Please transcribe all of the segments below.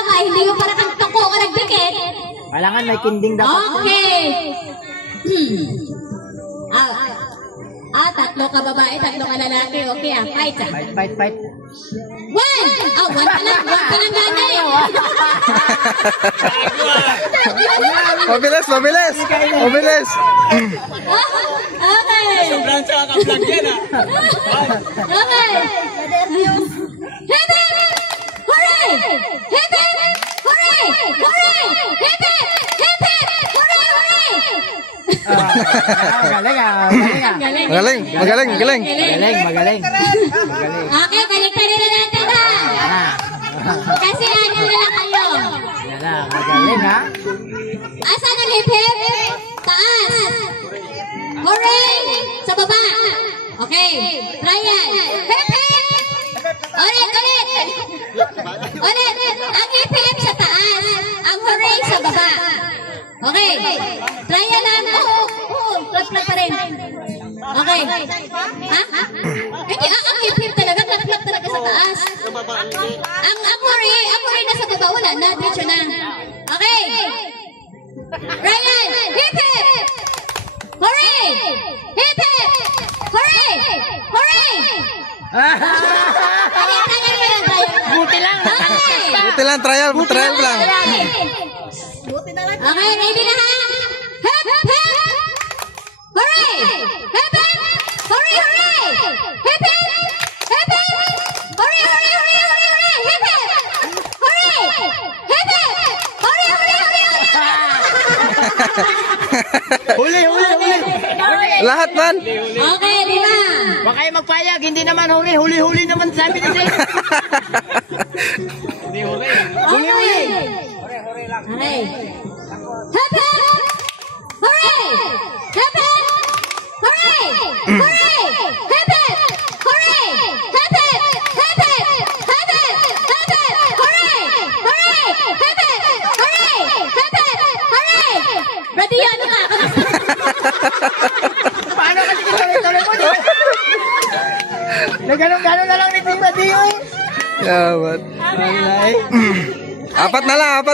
baba, hindi mo para kang toko ka nagdikit. Kailangan may kinding dapat. Okay. Tatlo ka babae, tatlo ka lalaki. Okay, fight. Fight. One! One ka lang ganay. Mabilis. Okay. Sobrang sa ka-vlog yan Okay. Hit it! Hooray! Hit it! Hooray! Hooray! Hit it! Hit it! Hooray! Hooray! Magaling. Magaling. Okay, balik-balik na natin ha. Kasi ano na lang kayo. Magaling ha. Asan ang hip-hip? Taas. Hooray! Sa baba. Okay. Try yan. Hip-hip! Ulit. Ang hip-hip sa taas. Ang hooray sa baba. Okay. Try yan lang. Clap pa rin. Okay. Ha? Hindi, ang hip-hip talaga. Clap talaga sa taas. Ang hooray na sa baba. Wala na. Diretso na. Okay. Ryan, hip-hip! Hooray! Hip-hip! Hooray! Hooray! Buti lang, trial lang. Okay, ready na ha? Hip, hip! Hooray! Hip, hip! Hooray, hooray! Hip, hip! Hip, hip! Hooray, hooray, hooray, hooray, hooray! Hip, hip! Hooray! Hip, hip! Hooray, hooray, hooray, hooray! Huli. Lahat man. Okay, 5. Huwag kayo magpayag, hindi naman huli naman sabi ni Jay. Hooray! Okay. Hip, hip! Hooray! Hip, hip! Hooray! Hooray! Hip, hip! Hooray! Hip, hip! Hip, hip! Hip, hip! Hip, hip! Hooray! Hooray! Hip, hip! Hooray! Hip, hip! Hooray! Ready yan ka! Paano kasi tuloy mo? Nagano'n na lang ni Team Adio. Yaman. Apat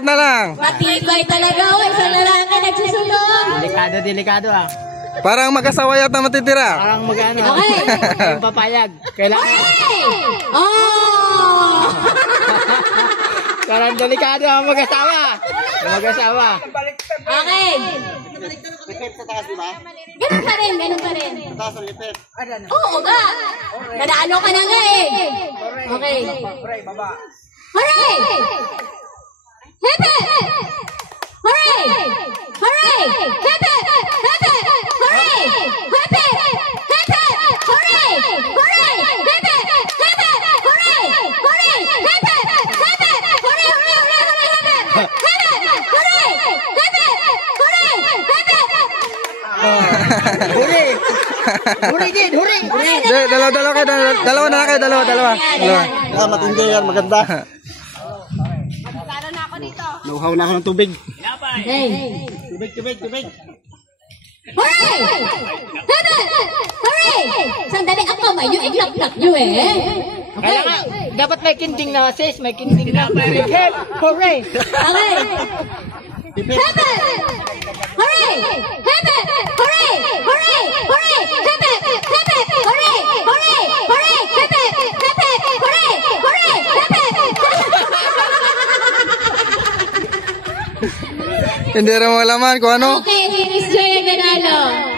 na lang. Matibay talaga. Isang lalaki nagsusunod. Delikado ah. Parang mag-asawa yata matitira. Parang mag-ano. Okay. Yung papayag. Kailangan. Oh! Parang delikado ang mag-asawa. Okay. Ganun pa rin. Oo nga. Nadaano ka na nga eh. Okay. Hooray! Hip it! Hooray! Hooray! Hip it! Hip it! Hooray! Hip it! Hip it! Hooray! Hooray! Hip it! Hip it! Hooray! Hooray! Hip it! Hip it! Hooray! Hooray! Hooray! Hip it! Hip it! Hooray! Hip it! Hooray! Hip it! Huri. Dalawa na kayo. Matindi yan, maganda. Nauhaw na ako ng tubig. Okay. Tubig. Hooray! Hip it! Hooray! Sandali ang kamay nyo, iglap-lap nyo eh. Okay. Dapat may kinding na sis, may kinding na. Hip, hooray! Okay. Hip it! Hooray! Hip it! Hooray! Hooray! Hooray! Hip it! Hip it! Hooray! Hooray! Hooray! Hip it! Hip it! Hooray! Hooray! Hip it! Hindi rin mo alaman kung ano. Okay, Miss Joy ang nanalo.